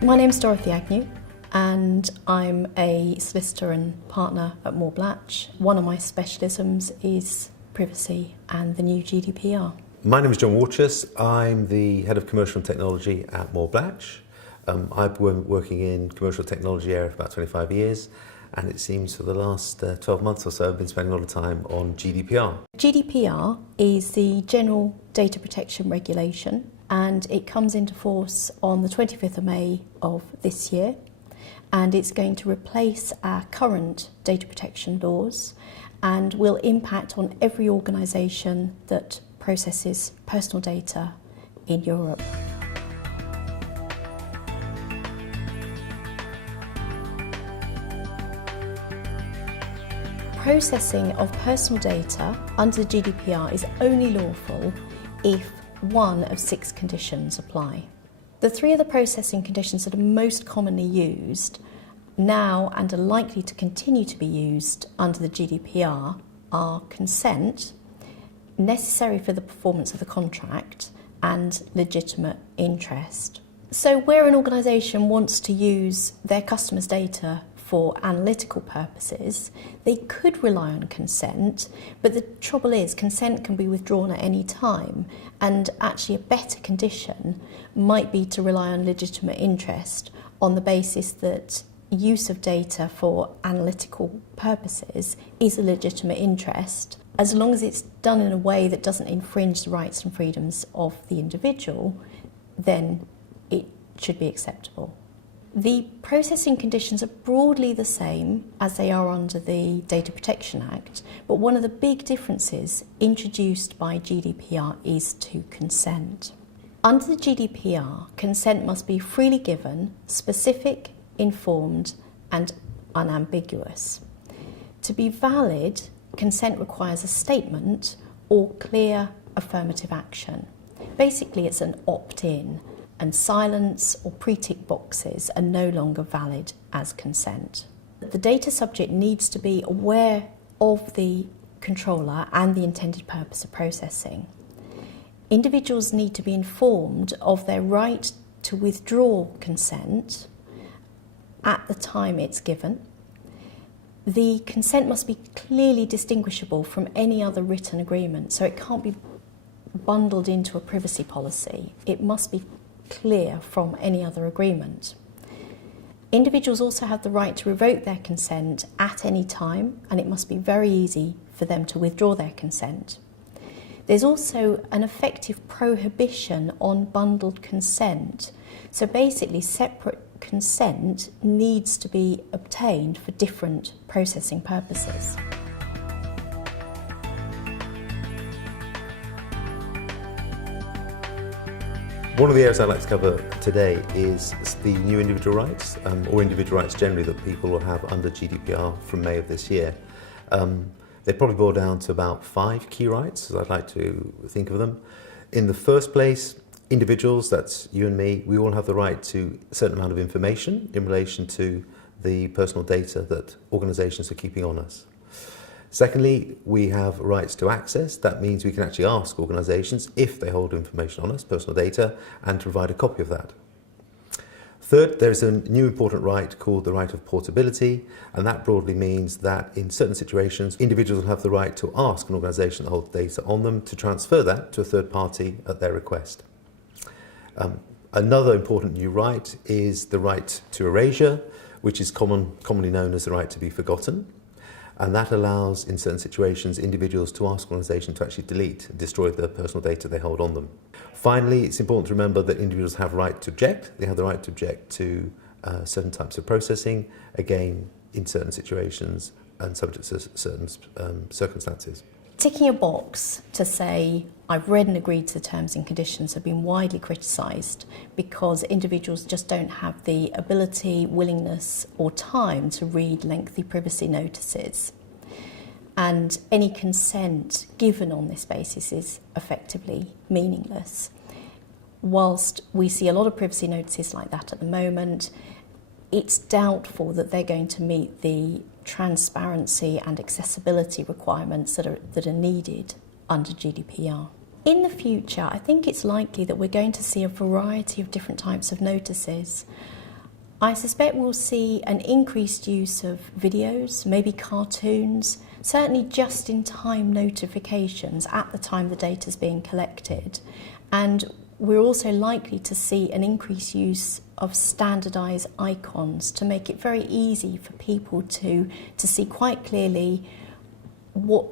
My name's Dorothy Agnew and I'm a solicitor and partner at Moore Blatch. One of my specialisms is privacy and the new GDPR. My name is John Warchus. I'm the Head of Commercial and Technology at Moore Blatch. I've been working in commercial technology area for about 25 years, and it seems for the last 12 months or so I've been spending a lot of time on GDPR. GDPR is the General Data Protection Regulation, and it comes into force on the 25th of May of this year, and it's going to replace our current data protection laws and will impact on every organisation that processes personal data in Europe. Processing of personal data under the GDPR is only lawful if one of 6 conditions apply. The 3 other processing conditions that are most commonly used now and are likely to continue to be used under the GDPR are consent, necessary for the performance of the contract, and legitimate interest. So where an organisation wants to use their customers' data for analytical purposes, they could rely on consent, but the trouble is consent can be withdrawn at any time, and actually a better condition might be to rely on legitimate interest on the basis that use of data for analytical purposes is a legitimate interest, as long as it's done in a way that doesn't infringe the rights and freedoms of the individual, then it should be acceptable. The processing conditions are broadly the same as they are under the Data Protection Act, but one of the big differences introduced by GDPR is to consent. Under the GDPR, consent must be freely given, specific, informed, and unambiguous. To be valid, consent requires a statement or clear affirmative action. Basically, it's an opt-in, and silence or pre-tick boxes are no longer valid as consent. The data subject needs to be aware of the controller and the intended purpose of processing. Individuals need to be informed of their right to withdraw consent at the time it's given. The consent must be clearly distinguishable from any other written agreement, so it can't be bundled into a privacy policy. It must be clear from any other agreement. Individuals also have the right to revoke their consent at any time, and it must be very easy for them to withdraw their consent. There's also an effective prohibition on bundled consent. So basically, separate consent needs to be obtained for different processing purposes. One of the areas I'd like to cover today is the new individual rights, or individual rights generally, that people will have under GDPR from May of this year. They probably boil down to about 5 key rights, as I'd like to think of them. In the first place, individuals, that's you and me, we all have the right to a certain amount of information in relation to the personal data that organisations are keeping on us. Secondly, we have rights to access. That means we can actually ask organisations if they hold information on us, personal data, and to provide a copy of that. Third, there's a new important right called the right of portability, and that broadly means that in certain situations, individuals will have the right to ask an organisation that holds data on them to transfer that to a third party at their request. Another important new right is the right to erasure, which is commonly known as the right to be forgotten. And that allows, in certain situations, individuals to ask organisations to actually delete and destroy the personal data they hold on them. Finally, it's important to remember that individuals have the right to object. They have the right to object to certain types of processing, again, in certain situations and subject to certain circumstances. Ticking a box to say, I've read and agreed to the terms and conditions, have been widely criticised because individuals just don't have the ability, willingness or time to read lengthy privacy notices. And any consent given on this basis is effectively meaningless. Whilst we see a lot of privacy notices like that at the moment, it's doubtful that they're going to meet the transparency and accessibility requirements that are needed under GDPR. In the future, I think it's likely that we're going to see a variety of different types of notices. I suspect we'll see an increased use of videos, maybe cartoons, certainly just-in-time notifications at the time the data is being collected. And we're also likely to see an increased use of standardised icons to make it very easy for people to see quite clearly what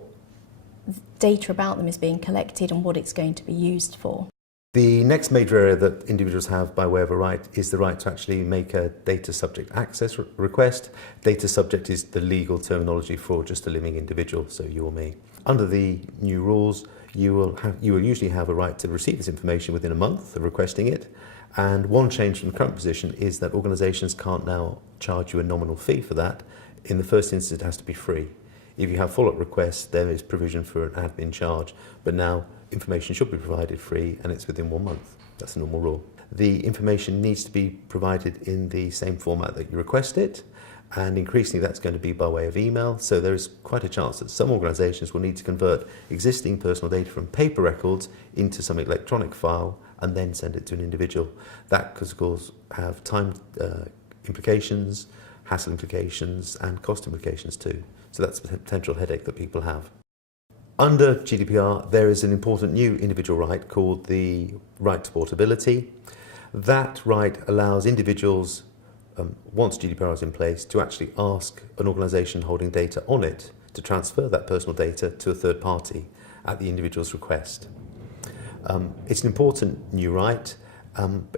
data about them is being collected and what it's going to be used for. The next major area that individuals have by way of a right is the right to actually make a data subject access request. Data subject is the legal terminology for just a living individual, so you or me. Under the new rules, you will usually have a right to receive this information within a month of requesting it. And one change from the current position is that organisations can't now charge you a nominal fee for that. In the first instance, it has to be free. If you have follow-up requests, there is provision for an admin charge, but now information should be provided free and it's within 1 month. That's the normal rule. The information needs to be provided in the same format that you request it, and increasingly that's going to be by way of email, so there is quite a chance that some organisations will need to convert existing personal data from paper records into some electronic file and then send it to an individual. That could of course have time implications, hassle implications and cost implications too. So that's a potential headache that people have. Under GDPR, there is an important new individual right called the right to portability. That right allows individuals, once GDPR is in place, to actually ask an organisation holding data on it to transfer that personal data to a third party at the individual's request. It's an important new right.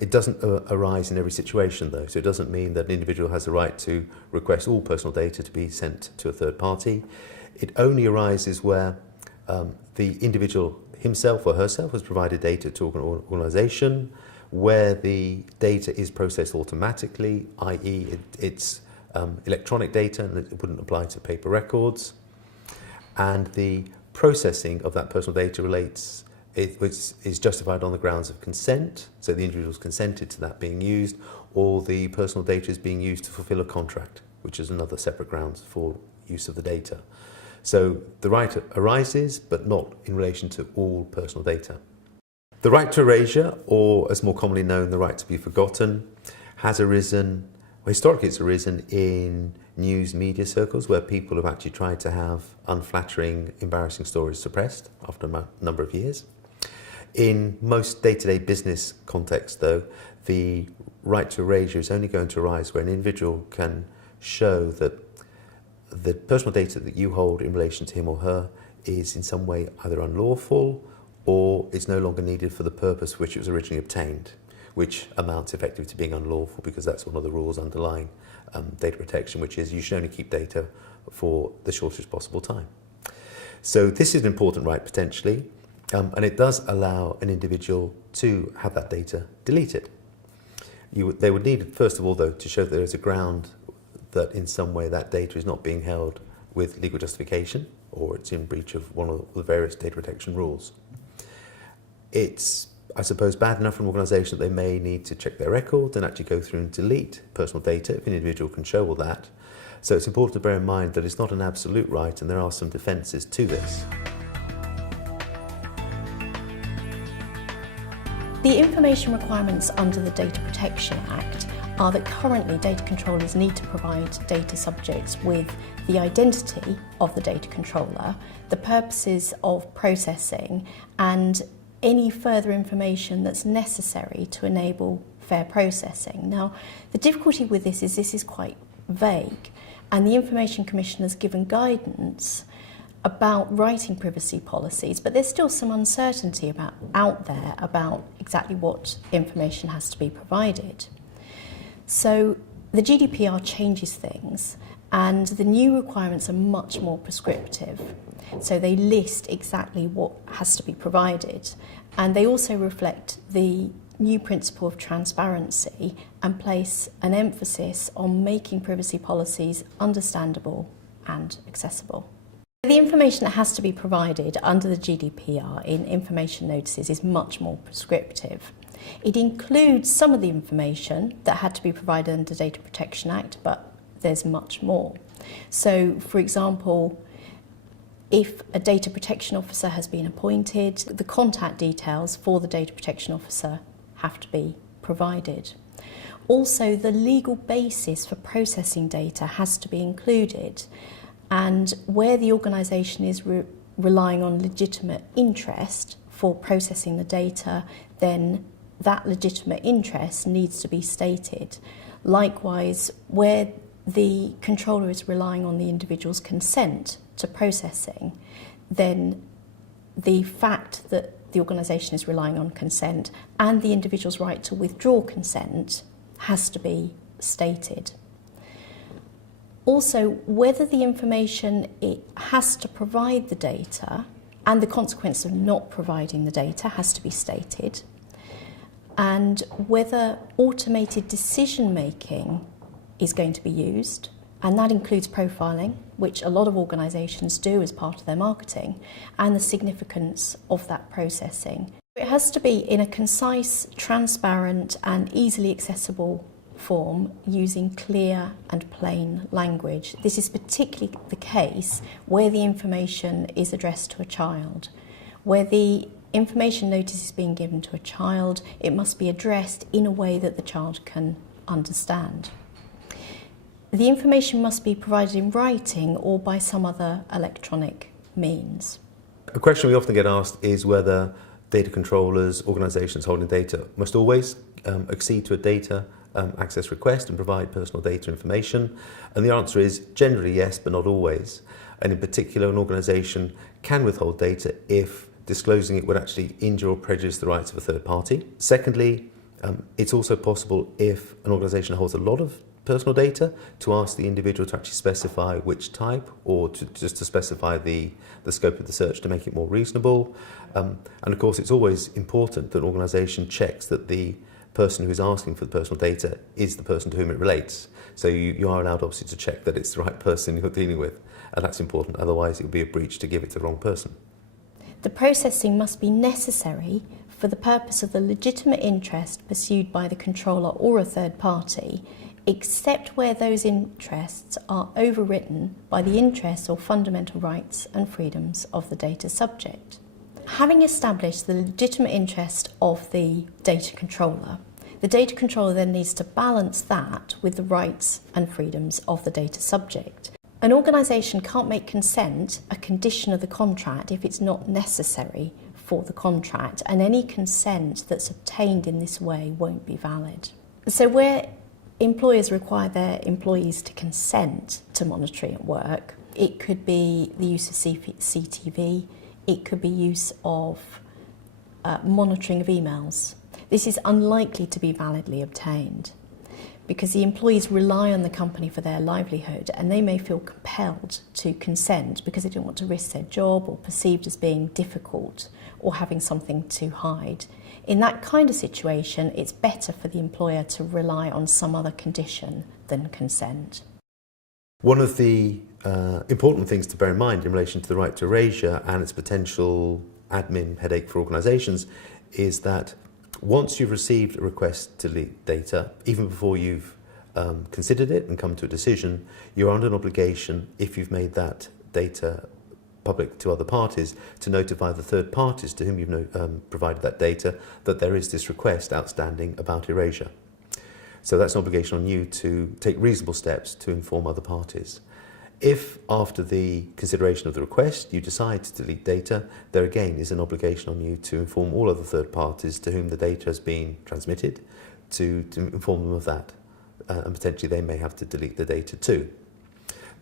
It doesn't arise in every situation though, so it doesn't mean that an individual has the right to request all personal data to be sent to a third party. It only arises where the individual himself or herself has provided data to an organisation, where the data is processed automatically, i.e. it's electronic data and it wouldn't apply to paper records, and the processing of that personal data is justified on the grounds of consent, so the individual's consented to that being used, or the personal data is being used to fulfil a contract, which is another separate grounds for use of the data. So the right arises, but not in relation to all personal data. The right to erasure, or as more commonly known, the right to be forgotten, has arisen, well, historically it's arisen in news media circles where people have actually tried to have unflattering, embarrassing stories suppressed after a number of years. In most day-to-day business contexts though, the right to erasure is only going to arise where an individual can show that the personal data that you hold in relation to him or her is in some way either unlawful or is no longer needed for the purpose for which it was originally obtained, which amounts effectively to being unlawful, because that's one of the rules underlying data protection, which is you should only keep data for the shortest possible time. So this is an important right potentially, and it does allow an individual to have that data deleted. They would need, first of all though, to show that there is a ground that in some way that data is not being held with legal justification, or it's in breach of one of the various data protection rules. It's, I suppose, bad enough for an organisation that they may need to check their records and actually go through and delete personal data if an individual can show all that. So it's important to bear in mind that it's not an absolute right, and there are some defences to this. The information requirements under the Data Protection Act are that currently data controllers need to provide data subjects with the identity of the data controller, the purposes of processing, and any further information that's necessary to enable fair processing. Now, the difficulty with this is quite vague, and the Information Commission has given guidance about writing privacy policies, but there's still some uncertainty out there about exactly what information has to be provided. So the GDPR changes things, and the new requirements are much more prescriptive. So they list exactly what has to be provided, and they also reflect the new principle of transparency and place an emphasis on making privacy policies understandable and accessible. The information that has to be provided under the GDPR in information notices is much more prescriptive. It includes some of the information that had to be provided under the Data Protection Act, but there's much more. So, for example, if a data protection officer has been appointed, the contact details for the data protection officer have to be provided. Also, the legal basis for processing data has to be included, and where the organisation is relying on legitimate interest for processing the data, then that legitimate interest needs to be stated. Likewise, where the controller is relying on the individual's consent to processing, then the fact that the organisation is relying on consent and the individual's right to withdraw consent has to be stated. Also, whether the information it has to provide the data and the consequence of not providing the data has to be stated, and whether automated decision making is going to be used, and that includes profiling, which a lot of organisations do as part of their marketing, and the significance of that processing. It has to be in a concise, transparent and easily accessible form using clear and plain language. This is particularly the case where the information is addressed to a child. Where the information notice is being given to a child, it must be addressed in a way that the child can understand. The information must be provided in writing or by some other electronic means. A question we often get asked is whether data controllers, organisations holding data must always accede to a data access request and provide personal data information, and the answer is generally yes, but not always. And in particular, an organisation can withhold data if disclosing it would actually injure or prejudice the rights of a third party. Secondly, it's also possible if an organisation holds a lot of personal data to ask the individual to actually specify which type, or just to specify the scope of the search to make it more reasonable. And of course, it's always important that an organisation checks that the person who is asking for the personal data is the person to whom it relates. So you are allowed obviously to check that it's the right person you're dealing with, and that's important, otherwise it would be a breach to give it to the wrong person. The processing must be necessary for the purpose of the legitimate interest pursued by the controller or a third party, except where those interests are overwritten by the interests or fundamental rights and freedoms of the data subject. Having established the legitimate interest of the data controller then needs to balance that with the rights and freedoms of the data subject. An organisation can't make consent a condition of the contract if it's not necessary for the contract, and any consent that's obtained in this way won't be valid. So where employers require their employees to consent to monitoring at work, it could be the use of CTV, it could be use of monitoring of emails. This is unlikely to be validly obtained because the employees rely on the company for their livelihood, and they may feel compelled to consent because they don't want to risk their job or perceived as being difficult or having something to hide. In that kind of situation, it's better for the employer to rely on some other condition than consent. One of the important things to bear in mind in relation to the right to erasure and its potential admin headache for organisations is that once you've received a request to delete data, even before you've considered it and come to a decision, you're under an obligation, if you've made that data public to other parties, to notify the third parties to whom you've provided that data that there is this request outstanding about erasure. So that's an obligation on you to take reasonable steps to inform other parties. If after the consideration of the request you decide to delete data, there again is an obligation on you to inform all other third parties to whom the data has been transmitted to inform them of that, and potentially they may have to delete the data too.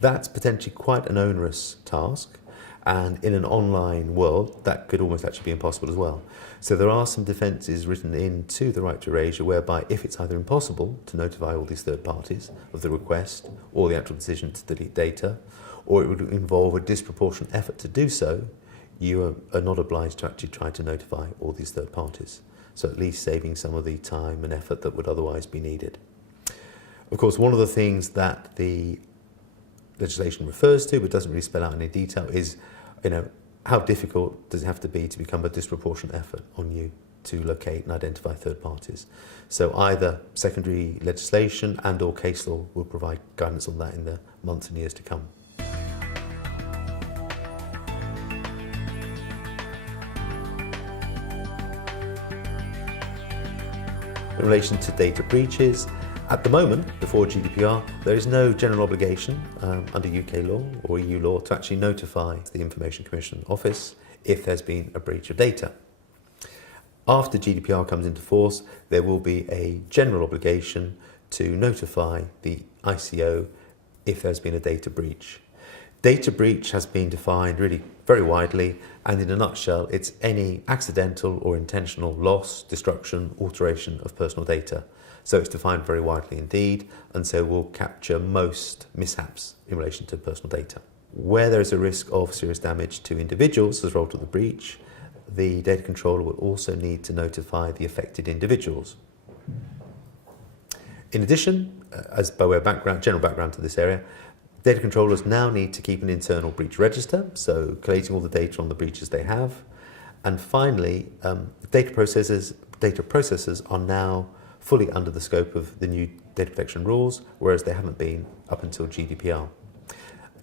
That's potentially quite an onerous task, and in an online world that could almost actually be impossible as well. So there are some defences written into the right to erasure whereby if it's either impossible to notify all these third parties of the request or the actual decision to delete data, or it would involve a disproportionate effort to do so, you are not obliged to actually try to notify all these third parties. So at least saving some of the time and effort that would otherwise be needed. Of course, one of the things that the legislation refers to but doesn't really spell out in any detail is, how difficult does it have to be to become a disproportionate effort on you to locate and identify third parties. So either secondary legislation and or case law will provide guidance on that in the months and years to come. In relation to data breaches, At the moment, before GDPR, there is no general obligation under UK law or EU law to actually notify the Information Commission Office if there's been a breach of data. After GDPR comes into force, there will be a general obligation to notify the ICO if there's been a data breach. Data breach has been defined really very widely, and in a nutshell, it's any accidental or intentional loss, destruction, alteration of personal data. So it's defined very widely indeed, and so will capture most mishaps in relation to personal data. Where there is a risk of serious damage to individuals as a result of the breach, the data controller will also need to notify the affected individuals. In addition, as by way of background, general background to this area, data controllers now need to keep an internal breach register, so collating all the data on the breaches they have. And finally, data processors are now fully under the scope of the new data protection rules, whereas they haven't been up until GDPR.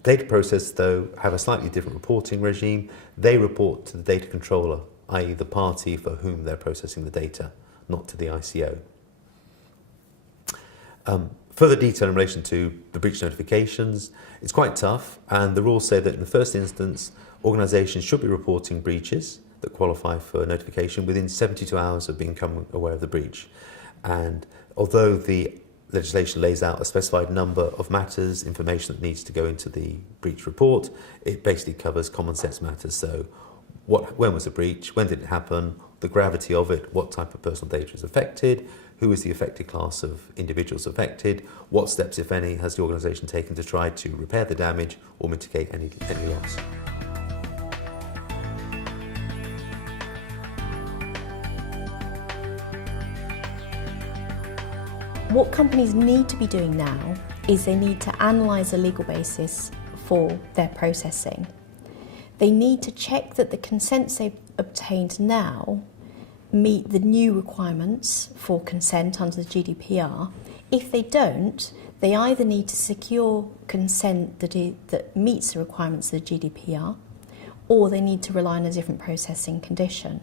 Data processors, though, have a slightly different reporting regime. They report to the data controller, i.e. the party for whom they're processing the data, not to the ICO. Further detail in relation to the breach notifications, it's quite tough, and the rules say that in the first instance, organisations should be reporting breaches that qualify for notification within 72 hours of becoming aware of the breach. And although the legislation lays out a specified number of matters, information that needs to go into the breach report, it basically covers common sense matters. So when was the breach, when did it happen, the gravity of it, what type of personal data is affected, who is the affected class of individuals affected, what steps, if any, has the organisation taken to try to repair the damage or mitigate any loss. What companies need to be doing now is they need to analyse the legal basis for their processing. They need to check that the consents they've obtained now meet the new requirements for consent under the GDPR. If they don't, they either need to secure consent that meets the requirements of the GDPR, or they need to rely on a different processing condition.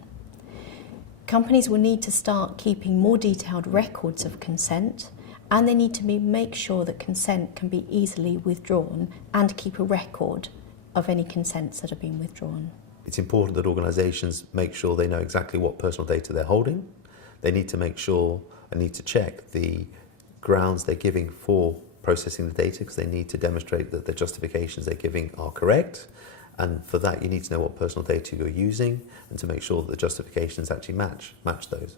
Companies will need to start keeping more detailed records of consent, and they need to make sure that consent can be easily withdrawn and keep a record of any consents that have been withdrawn. It's important that organisations make sure they know exactly what personal data they're holding. They need to make sure and need to check the grounds they're giving for processing the data, because they need to demonstrate that the justifications they're giving are correct. And for that, you need to know what personal data you're using and to make sure that the justifications actually match those.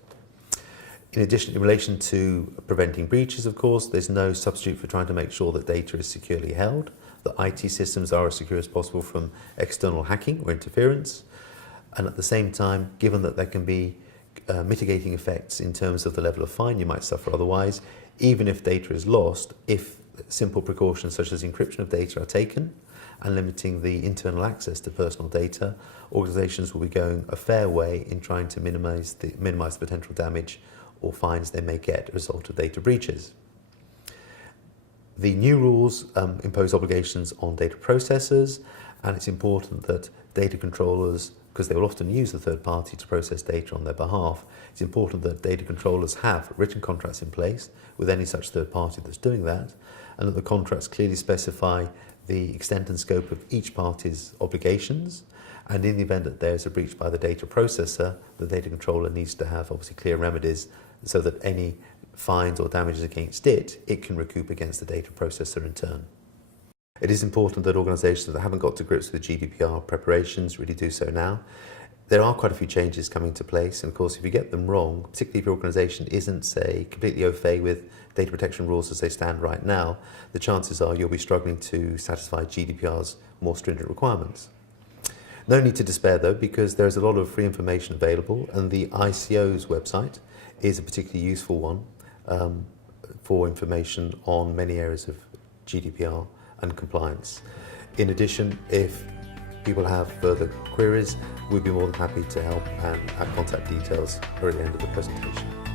In addition, in relation to preventing breaches, of course, there's no substitute for trying to make sure that data is securely held, that IT systems are as secure as possible from external hacking or interference. And at the same time, given that there can be mitigating effects in terms of the level of fine you might suffer otherwise, even if data is lost, if simple precautions such as encryption of data are taken and limiting the internal access to personal data, organisations will be going a fair way in trying to minimise the potential damage or fines they may get as a result of data breaches. The new rules impose obligations on data processors, and it's important that data controllers, because they will often use a third party to process data on their behalf, it's important that data controllers have written contracts in place with any such third party that's doing that, and that the contracts clearly specify the extent and scope of each party's obligations, and in the event that there's a breach by the data processor, the data controller needs to have obviously clear remedies so that any fines or damages against it can recoup against the data processor in turn. It is important that organisations that haven't got to grips with GDPR preparations really do so now. There are quite a few changes coming to place, and of course if you get them wrong, particularly if your organisation isn't, say, completely au fait with data protection rules as they stand right now, the chances are you'll be struggling to satisfy GDPR's more stringent requirements. No need to despair though, because there's a lot of free information available, and the ICO's website is a particularly useful one for information on many areas of GDPR and compliance. In addition, if people have further queries, we'd be more than happy to help, and our contact details are at the end of the presentation.